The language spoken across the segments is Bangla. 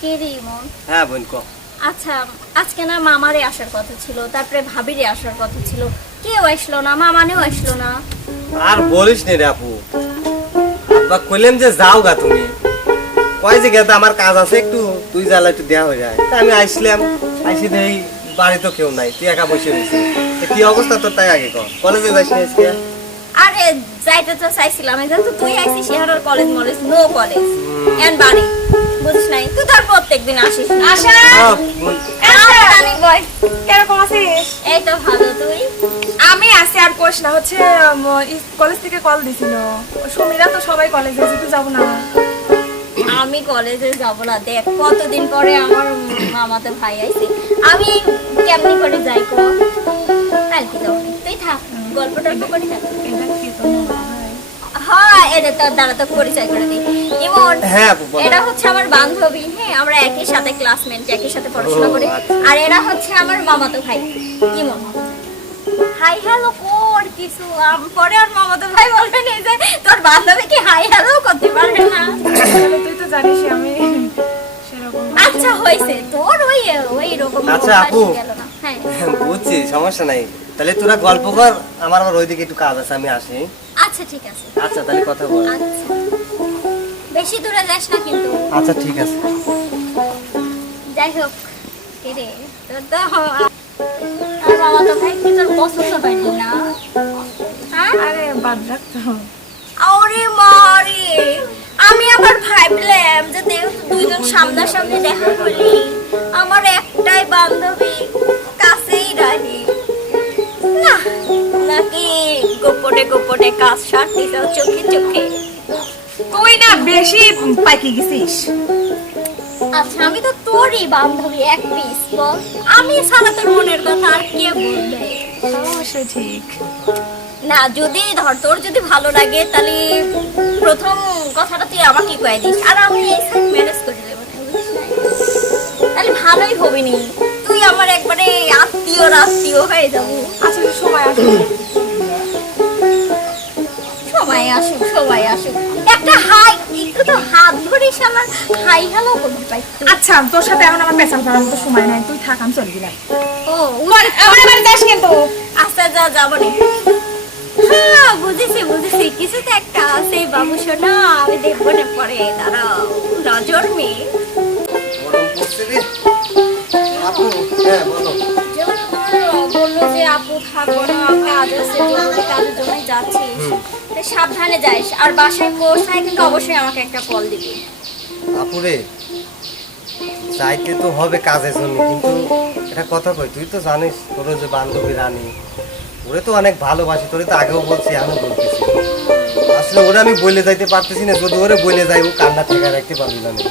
কে রে ইমন? হ্যাঁ বোন ক। আচ্ছা আজকে না মামারে আসার কথা ছিল তারপরে ভাবিরে আসার কথা ছিল। কেউ আসলো না মামানেও আসলো না। আর বলিস নে রে আপু। আব্বা কইলাম যে যাও গা তুমি। কয় যে গেতে আমার কাজ আছে একটু তুই জ্বালা একটু দেওয়া হয়ে যায়। তা আমি আইসলাম আইসি দেই বাড়ি তো কেউ নাই তুই একা বসে রয়েছিস। কি অবস্থা তোর তাই আগে কর কলেজে যাইস না আজকে? আরে যাইতে তো চাইছিলাম এই তো তুই আইছিস শেহার কলেজ মলেজ নো কলেজ এন্ড বাড়ি। বুঝিস নাই। তুই তো প্রত্যেকদিন আসিস। আশা হ্যাঁ, বোন, আচ্ছা, বয় কীরকম আছিস? এই তো ভালো তুই? আমি আছি আর কোশ না হচ্ছে কলেজ থেকে কল দিছিল। সুমিরা তো সবাই কলেজে যেতে যাব না। আমি কলেজে যাব না দেখ কতদিন পরে আমার মামাতে ভাই আইছে। আমি কেমনি করে যাই কো? আর কি যাব। তুই থাক গল্প টল্প করে থাক? হ্যাঁ এটা তোর দ্বারা তো পরিচয় করে দিই। ইমন হ্যাঁ এটা হচ্ছে আমার বান্ধবী হ্যাঁ আমরা একই সাথে ক্লাসমেট একই সাথে পড়াশোনা করি। আচ্ছা। আর এরা হচ্ছে আমার মামাতো ভাই ইমন। হাই হ্যালো কোর কিছু? পরে আর মামাতো ভাই বলবে না যে তোর বান্ধবী কি হাই হ্যালো করতে পারবে না? তুই তো জানিস আমি সেরকম আচ্ছা হয়েছে। তোর ওই ওই রকম আচ্ছা, আপু। হ্যাঁ। বুঝছি সমস্যা নাই। তাহলে তোরা গল্প কর আমার আবার ওইদিকে একটু কাজ আছে আমি আসি। আচ্ছা ঠিক আছে। আচ্ছা তাহলে কথা বল। আচ্ছা। বেশি দূরে যাস না কিন্তু। আচ্ছা ঠিক আছে। যাই হোক কে তোর তো আর তো ভাই কি তোর পছন্দ হয়নি না? হ্যাঁ? আরে বাদ রাখতো আরে মারে আমি আবার ভাবলাম যে দুইজন সামনাসামনি দেখা করি আমার একটাই বান্ধবী কাছেই রাহি নাকি? গোপনে গোপনে কাজ চোখে চোখে। তুই না বেশি পাইকি গেছিস। আচ্ছা আমি তো তোরই বান্ধবী এক পিস বল। আমি ছাড়া তোর মনের কথা আর কে বলবে? অবশ্যই ঠিক। না যদি ধর তোর যদি ভালো লাগে তাহলে প্রথম কথাটা তুই আমাকে কয়ে দিস আর আমি ম্যানেজ করে দেবো তাহলে ভালোই হবি নি। তুই আমার একবারে আত্মীয় আত্মীয় হয়ে যাব। আচ্ছা সময় আসবে সবাই আসুক সবাই আসুক। একটা হাই একটু তো হাত ধরিস আমার। হাই হ্যালো করতে পারি। আচ্ছা তোর সাথে এখন আমার পেছাল করার মতো সময় নাই। তুই থাক আমি চলে গেলাম। ও আমার বাড়ি যাস কিন্তু। আচ্ছা যা যাব নি। হ্যাঁ বুঝেছি বুঝেছি। কিছু তো একটা আছে বাবু শোনা আমি দেখব না পরে। দাঁড়াও নজর মেয়ে। গরম পড়ছে রে। আপু হ্যাঁ বলো। বলল যে আপু থাকব না কাজ আছে জরুরি কাজের জন্যই যাচ্ছিস তাই সাবধানে যাইস আর বাসায় কিন্তু অবশ্যই আমাকে একটা কল দিবি। আপুরে যাইতে তো হবে কাজের জন্য কিন্তু একটা কথা কই তুই তো জানিস তোর যে বান্ধবী রানী ওরে তো অনেক ভালোবাসি তোরে তো আগেও বলছি এখনও বলতেছি। আসলে ওরে আমি বলে যাইতে পারতেছি না যদি ওরে বলে যাই ও কান্না থেকে রাখতে পারবি না। আমি।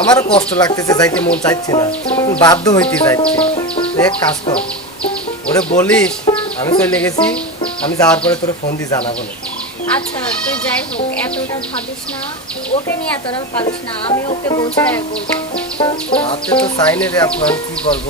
আমারও কষ্ট লাগতেছে যাইতে মন চাইছে না বাধ্য হইতে যাচ্ছে এক কাজ কর ওরে বলিস আমি চলে গেছি আমি যাওয়ার পরে তোরে ফোন দিয়ে জানাব না। আচ্ছা তুই যাই হোক এতটা ভাবিস না ওকে নিয়ে এতটা পারিস না আমি ওকে বোঝাই বলব আপনি তো চাইনে রে আপু কি করব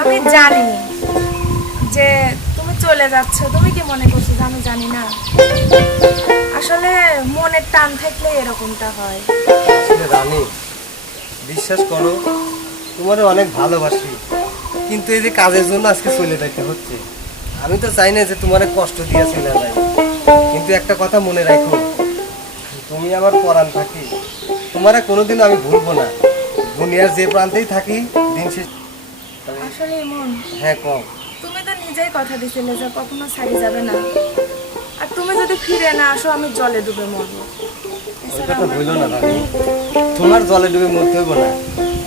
আমি জানি যে তুমি চলে যাচ্ছ তুমি কি মনে করছ যে আমি জানি না? আসলে মনের টান থাকলে এরকমটা হয়। রানী বিশ্বাস করো তোমার অনেক ভালোবাসি। কিন্তু এই যে কাজের জন্য আজকে চলে যেতে হচ্ছে। আমি তো চাই না যে তোমার কষ্ট দিয়ে চলে যাই। কিন্তু একটা কথা মনে রাখো তুমি আমার পরাণ থাকি। তোমার কোনোদিন আমি ভুলবো না। দুনিয়ার যে প্রান্তেই থাকি দিন শেষ আসলে মন হ্যাঁ কম তুমি তো নিজেই কথা দিছিলে যে কখনো ছাড়ি যাবে না। আর তুমি যদি ফিরে না আসো আমি জলে ডুবে মরবো। কথা আমার না তোমার জলে ডুবে মরতে হইব না।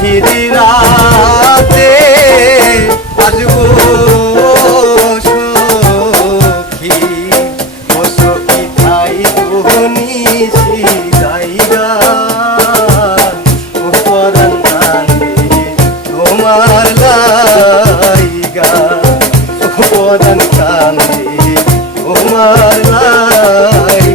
গভীর রাতে আসব সখী। ও সখী খাই ধনী সিদাইরা তোমার লাইগা। উপদন কানে তোমার লাইগা।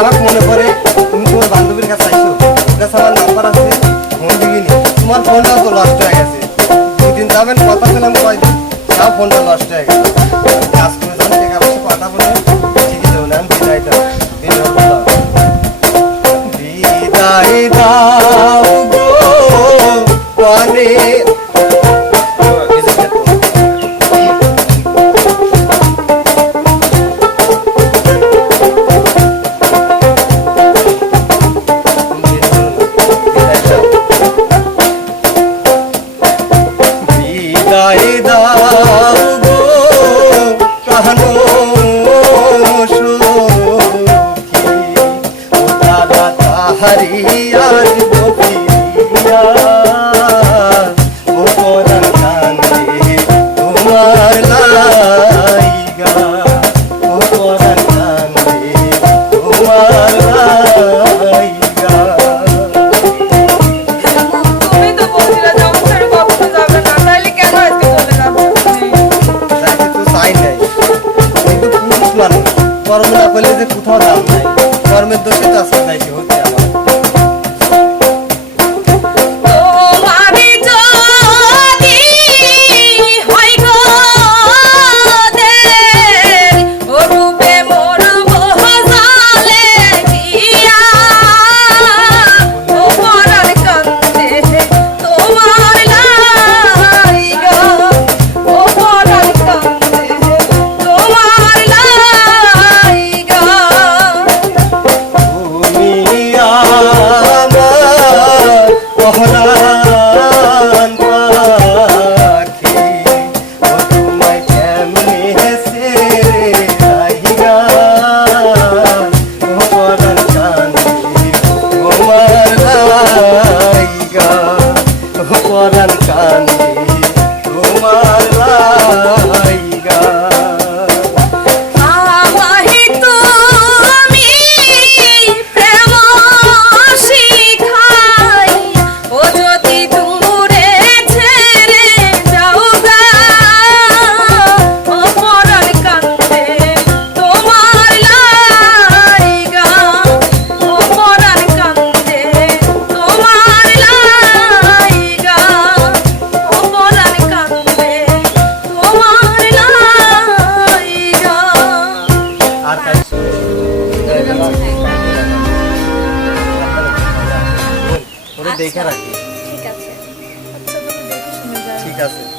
আমার মনে পড়ে, তুমি তোমার বান্ধবীর কাছে আইসো ওর কাছে আমার নাম্বার আছে ফোন দিবিনি তোমার ফোনটা তো লস্ট হয়ে গেছে। দুদিন যাবেন, কথা ছিলাম কয়দিন, তাও ফোনটা লস্ট হয়ে গেছে। করবো না ह र ওরে দেখে ঠিক আছে